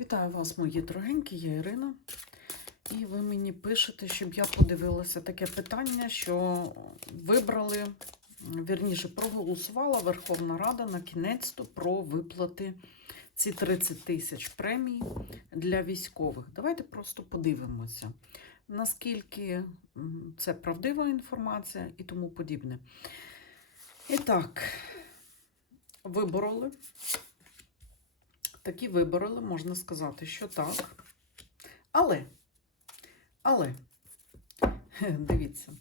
Вітаю вас, мої дорогенькі, я Ірина. І ви мені пишете, щоб я подивилася таке питання, що вибрали, вірніше, проголосувала Верховна Рада на кінець-то про виплати ці 30 тисяч премій для військових. Давайте просто подивимося, наскільки це правдива інформація і тому подібне. І так, вибороли. Такі вибороли, можна сказати, що так. Але, але, дивіться,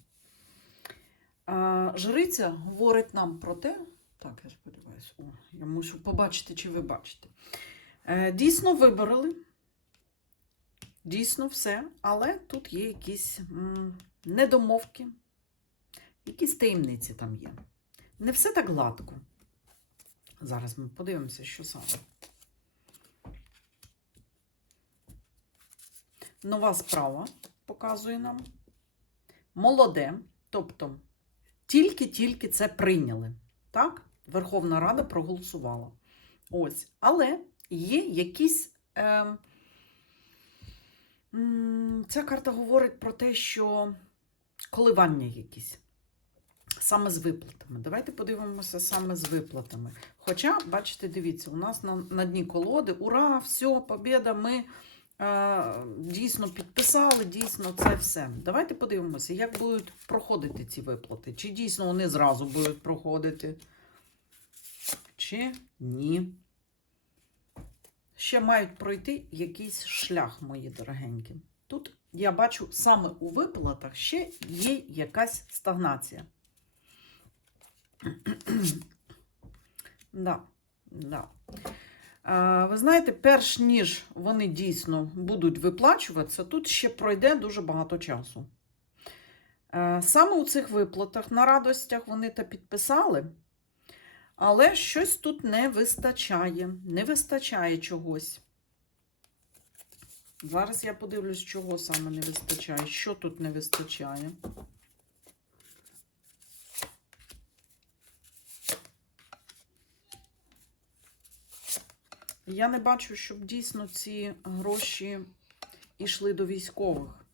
жриця говорить нам про те, так, я сподіваюся, о, я мушу побачити, чи ви бачите. Е, Дійсно вибороли, дійсно все, але тут є якісь м, недомовки, якісь таємниці там є. Не все так гладко. Зараз ми подивимося, що саме. Нова справа показує нам. Молоде, тобто тільки-тільки це прийняли. Так? Верховна Рада проголосувала. Ось. Але є якісь. Е, ця карта говорить про те, що коливання якісь. Саме з виплатами. Давайте подивимося саме з виплатами. Хоча, бачите, дивіться, у нас на, на дні колоди, ура, все, побіда, ми дійсно підписали, дійсно це все. Давайте подивимося, як будуть проходити ці виплати. Чи дійсно вони зразу будуть проходити, чи ні. Ще мають пройти якийсь шлях, мої дорогенькі. Тут я бачу саме у виплатах ще є якась стагнація. да, да. Ви знаєте, перш ніж вони дійсно будуть виплачуватися, тут ще пройде дуже багато часу. Е, Саме у цих виплатах на радостях вони та підписали, але щось тут не вистачає. Не вистачає чогось. Зараз я подивлюсь, чого саме не вистачає. Що тут не вистачає? Я не бачу, щоб дійсно ці гроші йшли до військових.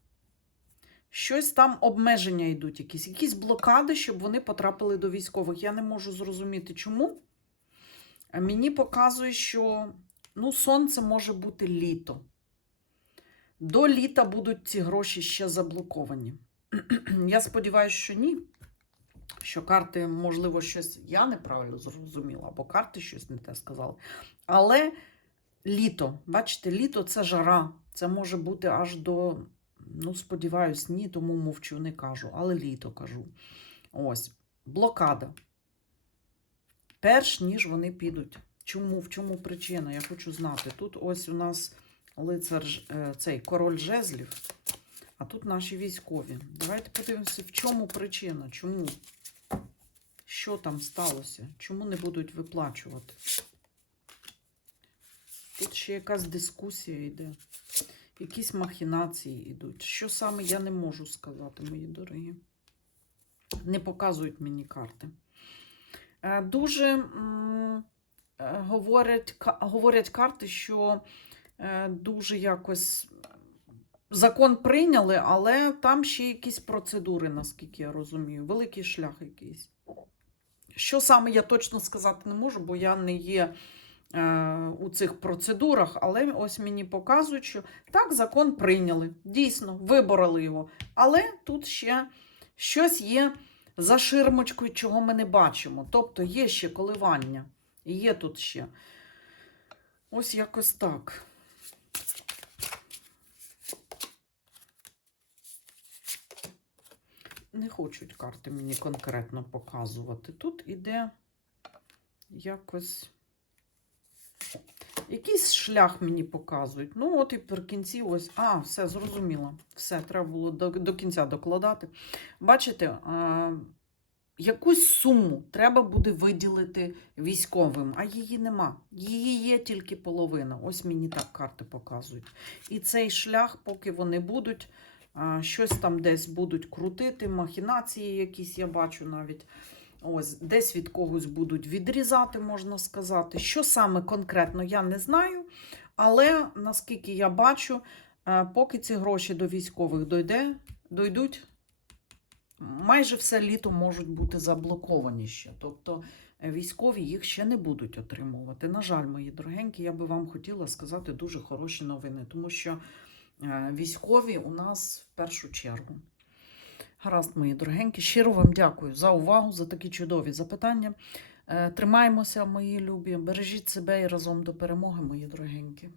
Щось там обмеження йдуть, якісь, якісь блокади, щоб вони потрапили до військових. Я не можу зрозуміти, чому. Мені показує, що ну, сонце може бути літо. До літа будуть ці гроші ще заблоковані. Я сподіваюся, що ні. Що карти, можливо, щось я неправильно зрозуміла, або карти щось не те сказали. Але літо, бачите, літо це жара. Це може бути аж до, ну, сподіваюсь, ні, тому мовчу, не кажу, але літо кажу. Ось, блокада. Перш ніж вони підуть. Чому? В чому причина? Я хочу знати. Тут ось у нас лицар, е, цей король жезлів, а тут наші військові. Давайте подивимося, в чому причина, чому? Що там сталося? Чому не будуть виплачувати? Тут ще якась дискусія йде. Якісь махінації йдуть. Що саме я не можу сказати, мої дорогі. Не показують мені карти. Е, Дуже е, говорять, говорять карти, що е, дуже якось закон прийняли, але там ще якісь процедури, наскільки я розумію. Великий шлях якийсь. Що саме я точно сказати не можу, бо я не є е, у цих процедурах, але ось мені показують, що так, закон прийняли. Дійсно, вибороли його. Але тут ще щось є за ширмочкою, чого ми не бачимо. Тобто є ще коливання. Є тут ще. Ось якось так. Не хочуть карти мені конкретно показувати. Тут іде якось. Якийсь шлях мені показують. Ну, от і при кінці ось. А, все, зрозуміло. Все, треба було до, до кінця докладати. Бачите, а, якусь суму треба буде виділити військовим, а її нема. Її є тільки половина. Ось мені так карти показують. І цей шлях, поки вони будуть, щось там десь будуть крутити, махінації якісь я бачу навіть. Ось, десь від когось будуть відрізати, можна сказати. Що саме конкретно, я не знаю. Але наскільки я бачу, е, поки ці гроші до військових дойде, дойдуть, майже все літо можуть бути заблоковані ще. Тобто е, військові їх ще не будуть отримувати. На жаль, мої дорогенькі, я би вам хотіла сказати дуже хороші новини, тому що військові у нас в першу чергу. Гаразд, мої дорогенькі, щиро вам дякую за увагу, за такі чудові запитання. Тримаємося, мої любі, бережіть себе і разом до перемоги, мої дорогенькі.